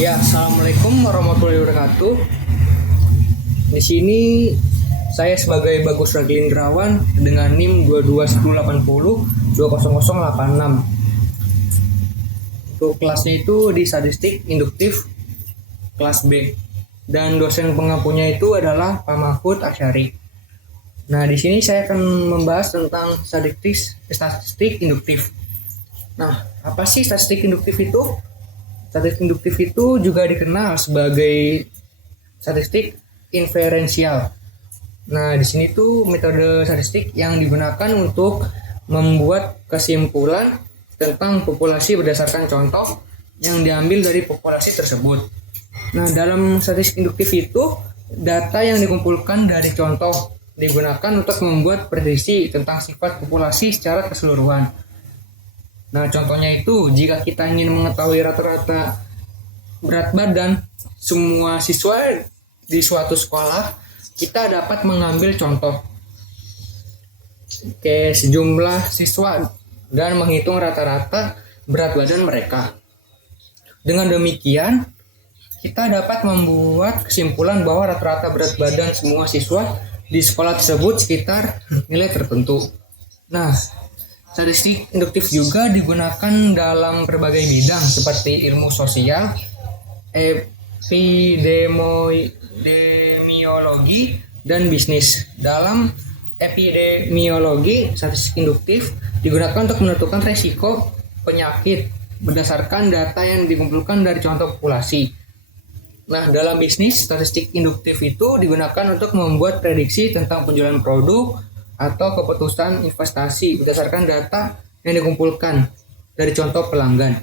Ya, assalamualaikum warahmatullahi wabarakatuh. Di sini saya sebagai Bagus Ragilindrawan dengan NIM 221080 20086. Untuk kelasnya itu di statistik induktif kelas B. Dan dosen pengampunya itu adalah Pak Mahfud Asyari. Nah, di sini saya akan membahas tentang statistik induktif. Nah, apa sih statistik induktif itu? Statistik induktif itu juga dikenal sebagai statistik inferensial. Nah, di sini tuh metode statistik yang digunakan untuk membuat kesimpulan tentang populasi berdasarkan contoh yang diambil dari populasi tersebut. Nah, dalam statistik induktif itu, data yang dikumpulkan dari contoh digunakan untuk membuat prediksi tentang sifat populasi secara keseluruhan. Nah, contohnya itu, jika kita ingin mengetahui rata-rata berat badan semua siswa di suatu sekolah, kita dapat mengambil contoh ke sejumlah siswa dan menghitung rata-rata berat badan mereka. Dengan demikian, kita dapat membuat kesimpulan bahwa rata-rata berat badan semua siswa di sekolah tersebut sekitar nilai tertentu. Nah, statistik induktif juga digunakan dalam berbagai bidang seperti ilmu sosial, epidemiologi, dan bisnis. Dalam epidemiologi, statistik induktif digunakan untuk menentukan resiko penyakit berdasarkan data yang dikumpulkan dari contoh populasi. Nah, dalam bisnis, statistik induktif itu digunakan untuk membuat prediksi tentang penjualan produk atau keputusan investasi berdasarkan data yang dikumpulkan dari contoh pelanggan.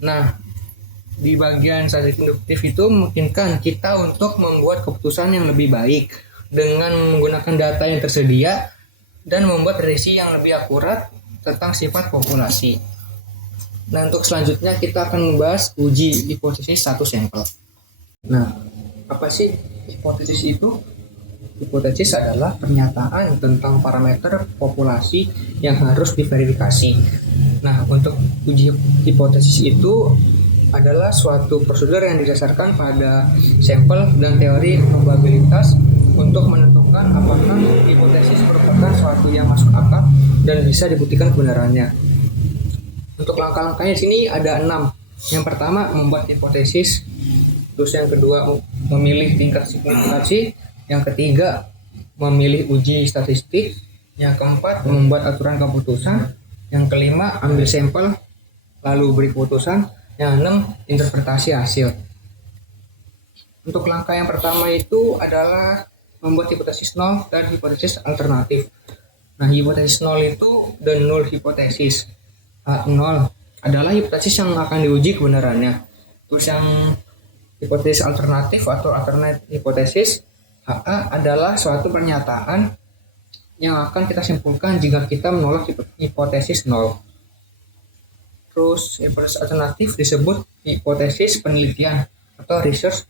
Nah, di bagian statistik induktif itu memungkinkan kita untuk membuat keputusan yang lebih baik dengan menggunakan data yang tersedia dan membuat prediksi yang lebih akurat tentang sifat populasi. Nah, untuk selanjutnya kita akan membahas uji hipotesis satu sampel. Nah, apa sih hipotesis itu? Hipotesis adalah pernyataan tentang parameter populasi yang harus diverifikasi. Nah, untuk uji hipotesis itu adalah suatu prosedur yang didasarkan pada sampel dan teori probabilitas untuk menentukan apakah hipotesis merupakan suatu yang masuk akal dan bisa dibuktikan kebenarannya. Untuk langkah-langkahnya sini ada 6. Yang pertama, membuat hipotesis. Terus yang kedua, memilih tingkat signifikansi. Yang ketiga, memilih uji statistik. Yang keempat, membuat aturan keputusan. Yang kelima, ambil sampel lalu beri keputusan. Yang enam, interpretasi hasil. Untuk langkah yang pertama itu adalah membuat hipotesis nol dan hipotesis alternatif. Nah, hipotesis nol itu the null hipotesis. Nol adalah hipotesis yang akan diuji kebenarannya. Terus yang hipotesis alternatif atau alternate hipotesis, HA, adalah suatu pernyataan yang akan kita simpulkan jika kita menolak hipotesis nol. Terus hipotesis alternatif disebut hipotesis penelitian atau research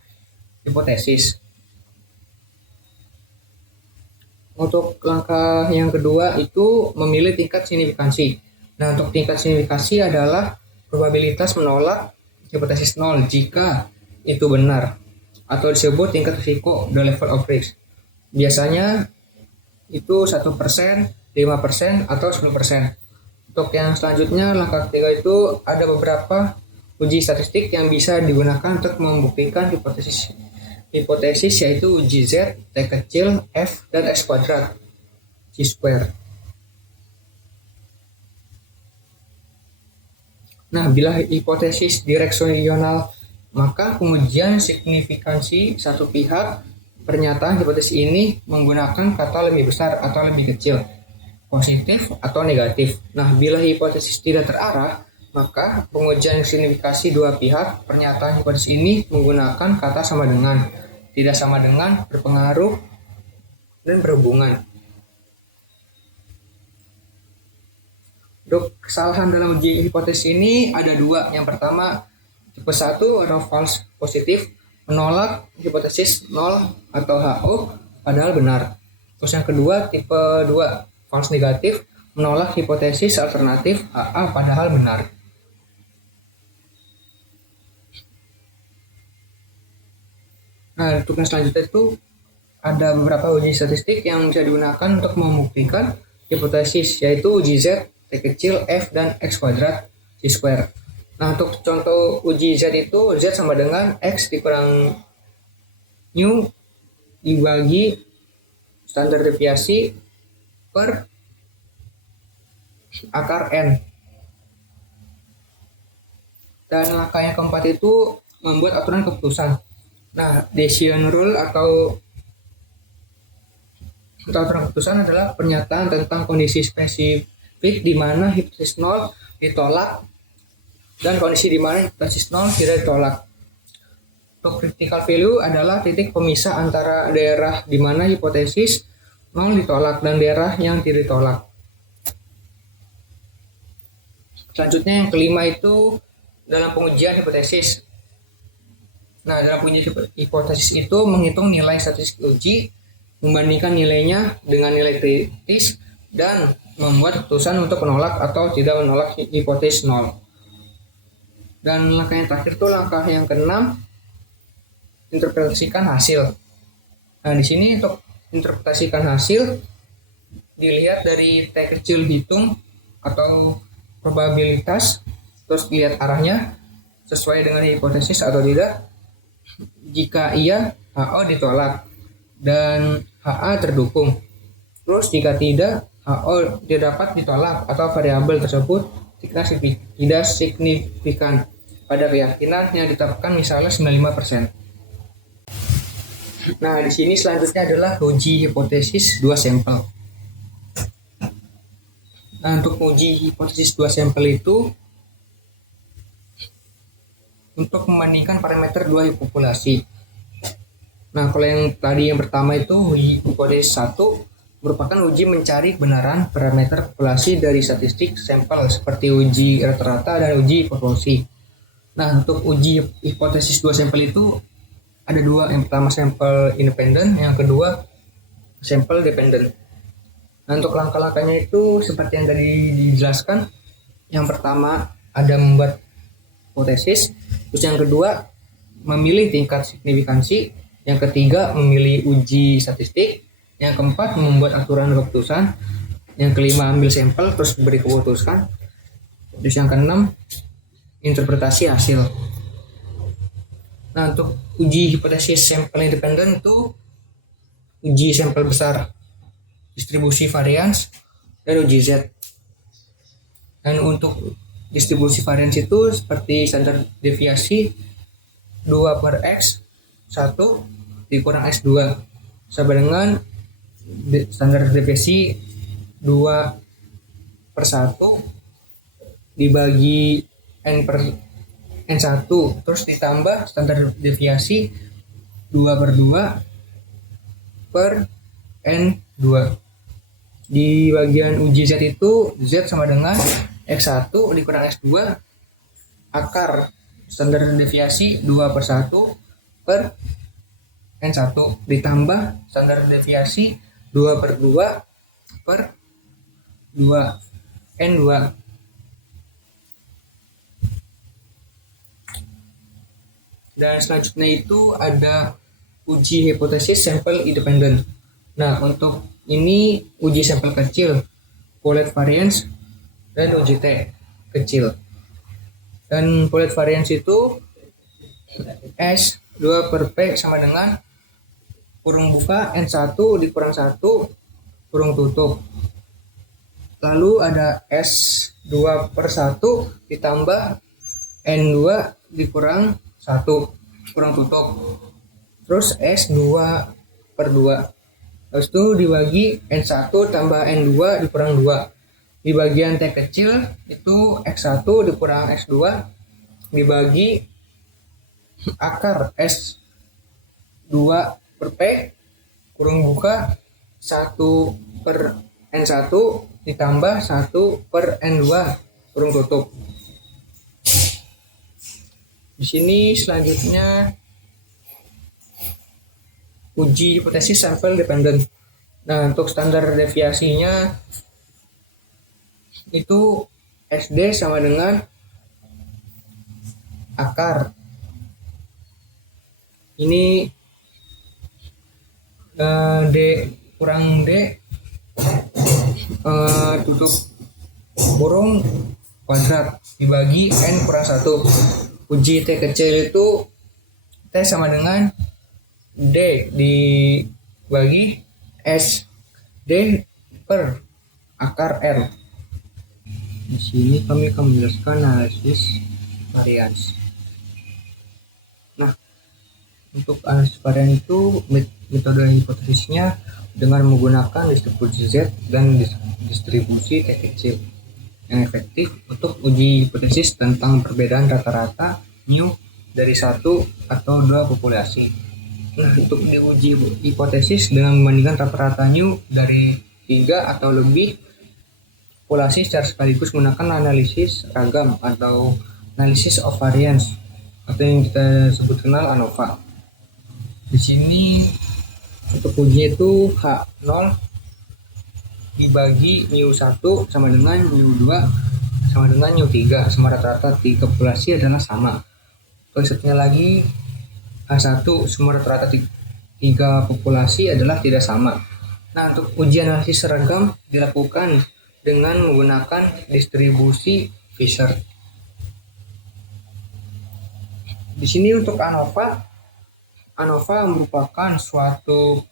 hipotesis. Untuk langkah yang kedua itu memilih tingkat signifikansi. Nah, untuk tingkat signifikansi adalah probabilitas menolak hipotesis nol jika itu benar, atau disebut tingkat risiko, the level of risk. Biasanya itu 1%, 5%, atau 10%. Untuk yang selanjutnya, langkah ketiga itu ada beberapa uji statistik yang bisa digunakan untuk membuktikan hipotesis yaitu uji Z, T kecil, F, dan X kuadrat, Chi square. Nah, bila hipotesis direksional, maka pengujian signifikansi satu pihak pernyataan hipotesis ini menggunakan kata lebih besar atau lebih kecil, positif atau negatif. Nah, bila hipotesis tidak terarah, maka pengujian signifikansi dua pihak pernyataan hipotesis ini menggunakan kata sama dengan, tidak sama dengan, berpengaruh, dan berhubungan. Untuk kesalahan dalam uji hipotesis ini ada dua. Yang pertama, tipe 1 atau false positif, menolak hipotesis nol atau HO padahal benar. Terus yang kedua, tipe 2 false negatif, menolak hipotesis alternatif HA padahal benar. Nah, untuk yang selanjutnya itu ada beberapa uji statistik yang bisa digunakan untuk membuktikan hipotesis, yaitu uji Z, T kecil, F, dan X kuadrat, C square. Nah, untuk contoh uji Z itu, Z sama dengan X dikurang mu dibagi standar deviasi per akar N. Dan langkah yang keempat itu membuat aturan keputusan. Nah, decision rule atau aturan keputusan adalah pernyataan tentang kondisi spesifik di mana hipotesis 0 ditolak dan kondisi di mana hipotesis 0 tidak ditolak. Untuk critical value adalah titik pemisah antara daerah di mana hipotesis 0 ditolak dan daerah yang tidak ditolak. Selanjutnya yang kelima itu dalam pengujian hipotesis. Nah, dalam pengujian hipotesis itu menghitung nilai statistik uji, membandingkan nilainya dengan nilai kritis, dan membuat keputusan untuk menolak atau tidak menolak hipotesis 0. Dan langkah yang terakhir itu langkah yang keenam, interpretasikan hasil. Nah, di sini untuk interpretasikan hasil dilihat dari T kecil hitung atau probabilitas, terus lihat arahnya sesuai dengan hipotesis atau tidak. Jika iya, HO ditolak dan HA terdukung. Terus jika tidak, HO tidak dapat ditolak atau variabel tersebut tidak signifikan pada keyakinan yang ditetapkan misalnya 95%. Nah, di sini selanjutnya adalah uji hipotesis 2 sampel. Nah, untuk uji hipotesis 2 sampel itu untuk membandingkan parameter 2 populasi. Nah, kalau yang pertama itu uji hipotesis 1 merupakan uji mencari kebenaran parameter populasi dari statistik sampel seperti uji rata-rata dan uji populasi. Nah, untuk uji hipotesis 2 sampel itu ada dua, yang pertama sampel independen, yang kedua sampel dependen. Nah, untuk langkah-langkahnya itu seperti yang tadi dijelaskan. Yang pertama ada membuat hipotesis, terus yang kedua memilih tingkat signifikansi, yang ketiga memilih uji statistik, yang keempat membuat aturan keputusan, yang kelima ambil sampel terus beri keputusan, terus yang keenam interpretasi hasil. Nah, untuk uji hipotesis sampel independen itu uji sampel besar, distribusi varians, dan uji Z. Dan untuk distribusi varians itu seperti standar deviasi 2 per X 1 dikurang X2 sama dengan standar deviasi 2 per 1 dibagi N per N1 terus ditambah standar deviasi 2 per 2 per N2. Di bagian uji Z itu Z sama dengan X1 dikurang X2 akar standar deviasi 2 per 1 per N1 ditambah standar deviasi 2 per 2 per 2 N2. Dan selanjutnya itu ada uji hipotesis sampel independen. Nah, untuk ini uji sampel kecil, Pooled variance, dan uji T kecil. Dan Pooled variance itu S 2 per P sama dengan kurung buka N1 dikurang 1 kurung tutup. Lalu ada S2 per 1 ditambah N2 dikurang 1 kurang tutup. Terus S2 per 2. Terus itu dibagi N1 tambah N2 dikurang 2. Di bagian T kecil itu X1 dikurang X2 dibagi akar S2 per P kurung buka 1 per N1 ditambah 1 per N2 kurung tutup. Di sini selanjutnya uji hipotesis sampel dependen. Nah, untuk standar deviasinya itu SD sama dengan akar. Ini D kurang D tutup kurung kuadrat dibagi N kurang 1. Uji T kecil itu T sama dengan D dibagi S D per akar R. Di sini kami akan menjelaskan analisis varians. Nah, untuk analisis varian itu metode hipotesisnya dengan menggunakan distribusi Z dan distribusi T kecil yang efektif untuk uji hipotesis tentang perbedaan rata-rata mu dari satu atau dua populasi. Nah, untuk diuji hipotesis dengan membandingkan rata-rata mu dari 3 atau lebih populasi secara sekaligus menggunakan analisis ragam atau analisis of variance atau yang kita sebut kenal ANOVA. Di sini untuk uji itu H0 dibagi mu1 sama dengan mu2 sama dengan mu3, sama rata-rata 3 populasi adalah sama. Konsepnya lagi H1 semua rata-rata 3 populasi adalah tidak sama. Nah, untuk uji analisis seragam dilakukan dengan menggunakan distribusi Fisher. Di sini untuk ANOVA merupakan suatu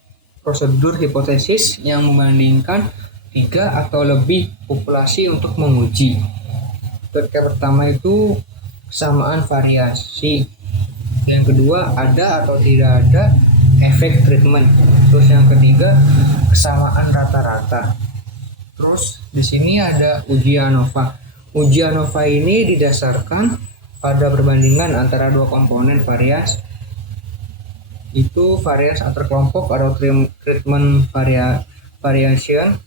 prosedur hipotesis yang membandingkan 3 atau lebih populasi untuk menguji. Yang pertama itu kesamaan variasi. Yang kedua, ada atau tidak ada efek treatment. Terus yang ketiga, kesamaan rata-rata. Terus di sini ada uji ANOVA. Uji ANOVA ini didasarkan pada perbandingan antara dua komponen varians, itu varians antar kelompok atau treatment variation,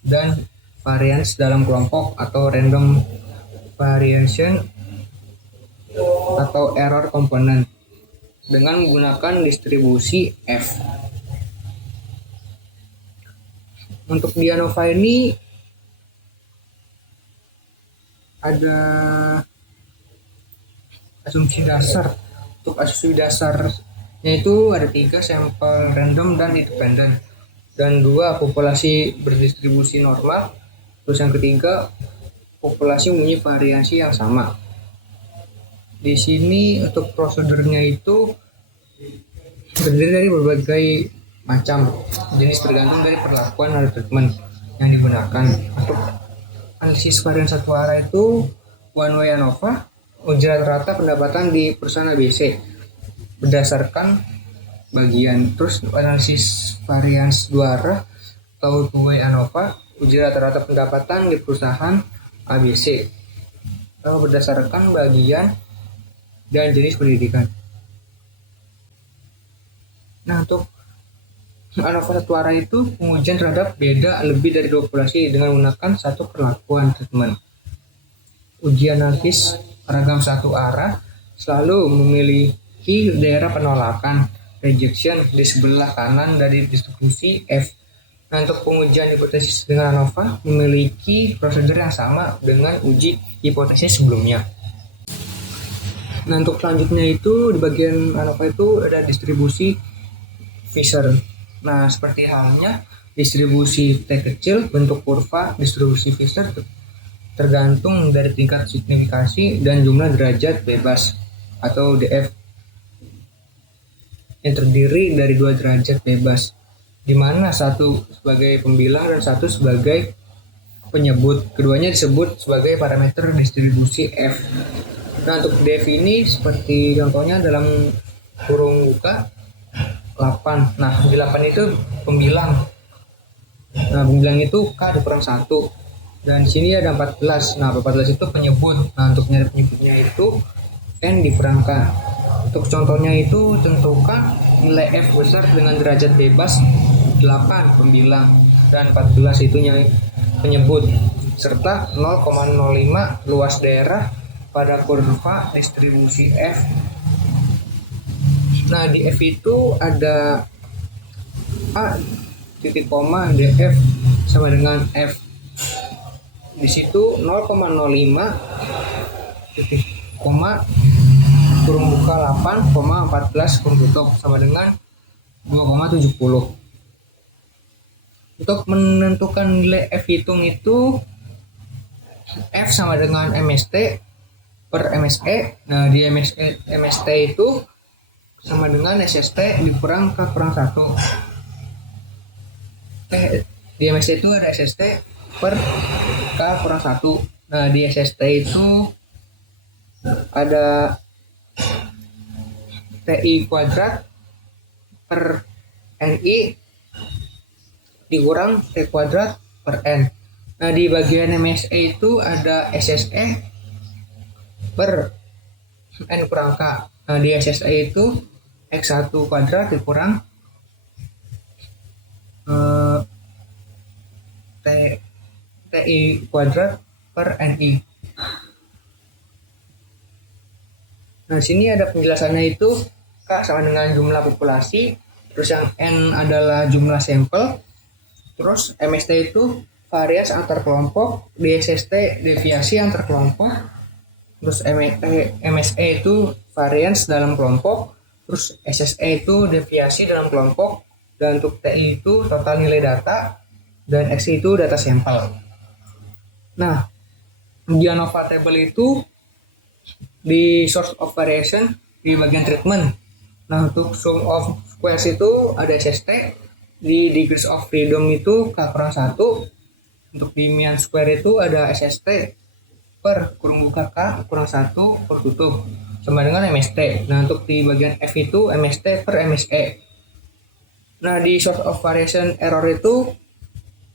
dan varians dalam kelompok atau random variation atau error component dengan menggunakan distribusi F. Untuk di ANOVA ini ada asumsi dasar. Untuk asumsi dasarnya itu ada 3, sampel random dan independent, dan 2 populasi berdistribusi normal. Terus yang ketiga, populasi mempunyai variasi yang sama. Di sini untuk prosedurnya itu terdiri dari berbagai macam jenis tergantung dari perlakuan atau treatment yang digunakan. Untuk analisis varian satu arah itu one way ANOVA, uji rata-rata pendapatan di perusahaan ABC berdasarkan bagian. Terus analisis varians dua arah atau two way ANOVA, uji rata-rata pendapatan di perusahaan ABC berdasarkan bagian dan jenis pendidikan. Nah, untuk ANOVA satu arah itu pengujian terhadap beda lebih dari 2 populasi dengan menggunakan satu perlakuan treatment. Uji analisis ragam satu arah selalu memiliki daerah penolakan rejection di sebelah kanan dari distribusi F. Nah, untuk pengujian hipotesis dengan ANOVA memiliki prosedur yang sama dengan uji hipotesis sebelumnya. Nah, untuk selanjutnya itu di bagian ANOVA itu ada distribusi Fisher. Nah, seperti halnya distribusi T kecil, bentuk kurva distribusi Fisher tergantung dari tingkat signifikansi dan jumlah derajat bebas atau DF yang terdiri dari 2 derajat bebas, di mana satu sebagai pembilang dan satu sebagai penyebut. Keduanya disebut sebagai parameter distribusi F. Nah, untuk DF ini seperti contohnya dalam kurung buka 8. Nah, di 8 itu pembilang. Nah, pembilang itu K dikurang 1. Dan di sini ada 14. Nah, 14 itu penyebut. Nah, untuk nyari penyebutnya itu N dikurang K. Untuk contohnya itu tentukan nilai F besar dengan derajat bebas 8 pembilang dan 14 itu penyebut, serta 0,05 luas daerah pada kurva distribusi F. Nah, di F itu ada A titik koma DF sama dengan F. Di situ 0,05 titik koma kurung buka 8, 14 kurung tutup sama dengan 2,70. Untuk menentukan nilai F hitung itu F sama dengan MST per MSE. Nah, di MST itu sama dengan SST dikurang K kurang 1. Di MST itu ada SST per K kurang 1. Nah, di SST itu ada TI kuadrat per NI dikurang T kuadrat per N. Nah, di bagian MSE itu ada SSE per N kurang K. Nah, di SSE itu X1 kuadrat dikurang TI kuadrat per NI. Nah, sini ada penjelasannya itu K sama dengan jumlah populasi, terus yang N adalah jumlah sampel, terus MST itu variasi antar kelompok, DSST deviasi antar kelompok, terus MSE itu varians dalam kelompok, terus SSE itu deviasi dalam kelompok, dan untuk TI itu total nilai data, dan X itu data sampel. Nah, di ANOVA table itu di source of variation di bagian treatment. Nah, untuk sum of squares itu ada SST, di degrees of freedom itu K kurang 1, untuk di mean square itu ada SST per kurung buka K kurang 1 per tutup sama dengan MST. Nah, untuk di bagian F itu MST per MSE. Nah, di source of variation error itu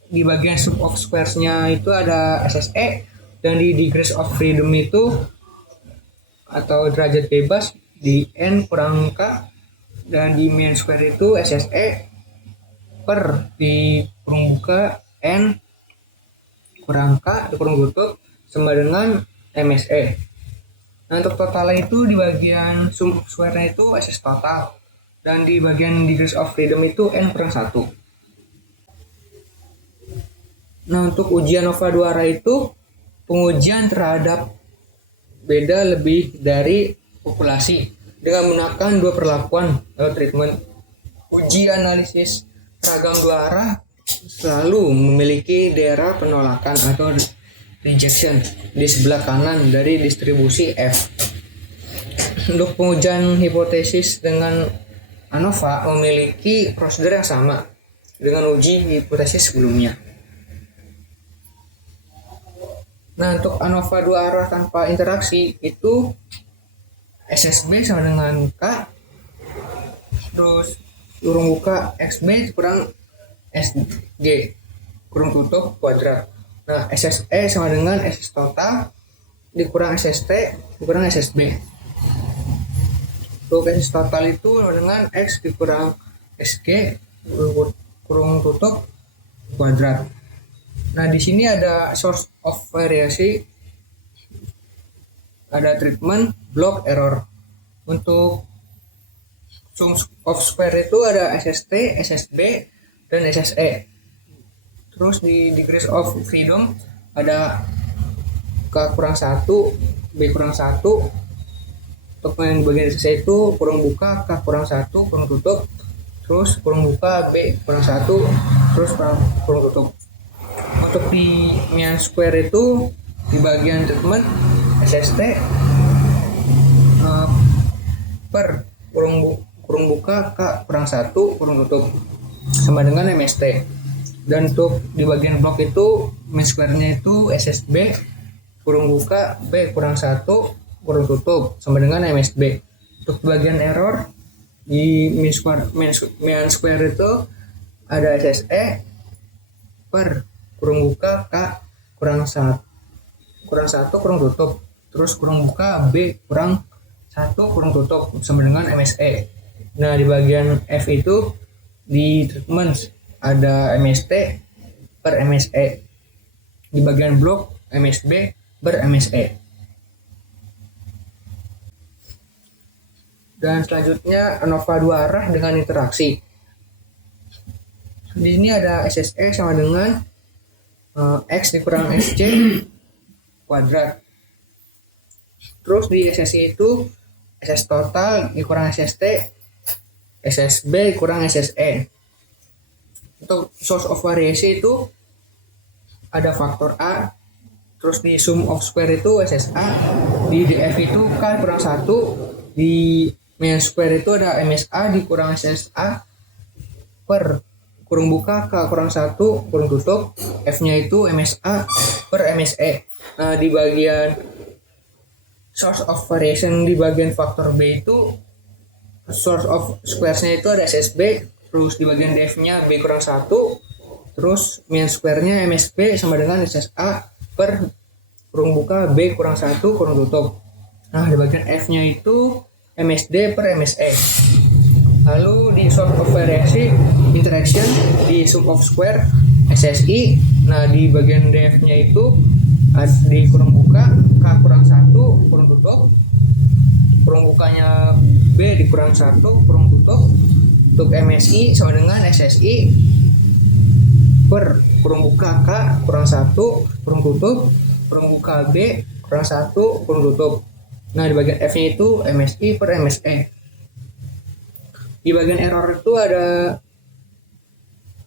di bagian sum of squares-nya itu ada SSE, dan di degrees of freedom itu atau derajat bebas di N kurang K, dan di mean square itu SSE per di kurung buka N kurang K di kurung tutup sama dengan MSE. Nah, untuk totalnya itu di bagian sum of square-nya itu SS total, dan di bagian degrees of freedom itu N kurang 1. Nah, untuk ujian ANOVA 2 arah itu pengujian terhadap beda lebih dari populasi dengan menggunakan dua perlakuan atau treatment. Uji analisis ragam dua arah selalu memiliki daerah penolakan atau rejection di sebelah kanan dari distribusi F. Untuk pengujian hipotesis dengan ANOVA memiliki prosedur yang sama dengan uji hipotesis sebelumnya. Nah, untuk ANOVA 2 arah tanpa interaksi itu SSB sama dengan K, terus kurung buka XB kurang SG kurung tutup kuadrat. Nah, SSE sama dengan SS total dikurang SST dikurang SSB. Untuk SS total itu sama dengan X dikurang SG kurung tutup kuadrat. Nah, di sini ada source of variasi, ada treatment, block, error. Untuk sum of square itu ada SST, SSB, dan SSE. Terus di degrees of freedom ada K kurang 1, B kurang 1. Untuk yang bagian SSE itu kurung buka K kurang 1, kurung tutup. Terus kurung buka B kurang 1, terus kurung tutup. Untuk di mean square itu di bagian treatment SST per kurung buka K kurang 1 kurung tutup sama dengan MST. Dan untuk di bagian blok itu mean square-nya itu SSB kurung buka B kurang 1 kurung tutup sama dengan MSB. Untuk bagian error di mean square itu ada SSE per kurung buka K kurang 1 kurung tutup, terus kurung buka B kurang 1 kurung tutup sama dengan MSE. Nah, di bagian F itu di treatment ada MST per MSE, di bagian blok MSB per MSE. Dan selanjutnya ANOVA 2 arah dengan interaksi. Di sini ada SSE sama dengan X dikurang SC kuadrat. Terus di SSI itu SS total dikurang SST SSB kurang SSE. Untuk source of variation itu ada faktor A, terus di sum of square itu SSA, di DF itu K kurang 1, di main square itu ada MSA dikurang SSA per kurung buka K kurang 1 kurung tutup, F-nya itu MSA per MSE. Nah, di bagian source of variation di bagian faktor B itu source of squares-nya itu ada SSB, terus di bagian DF-nya B kurang 1, terus mean square-nya MSB sama dengan SSA per kurung buka B kurang 1 kurung tutup. Nah, di bagian F-nya itu MSD per MSE. Lalu di source of variation interaction di sum of square SSI. Nah, di bagian DF-nya itu di kurung buka K kurang 1 kurung tutup, kurung bukanya B dikurang 1 kurung tutup. Untuk MSI sama dengan SSI per kurung buka K kurang 1 kurung tutup, kurung buka B kurang 1 kurung tutup. Nah, di bagian F-nya itu MSI per MSE. Di bagian error itu ada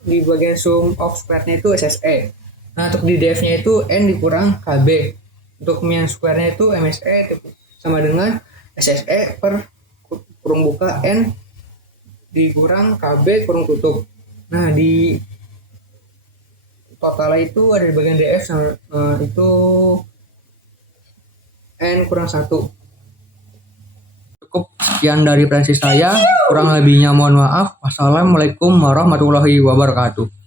di bagian sum of square-nya itu SSE. Nah, untuk di DF-nya itu N dikurang KB. Untuk mean square-nya itu MSE sama dengan SSE per kurung buka N dikurang KB kurung tutup. Nah, di totalnya itu ada di bagian DF sama, itu N kurang 1. Cukup sekian dari presentasi saya, kurang lebihnya mohon maaf. Wassalamualaikum warahmatullahi wabarakatuh.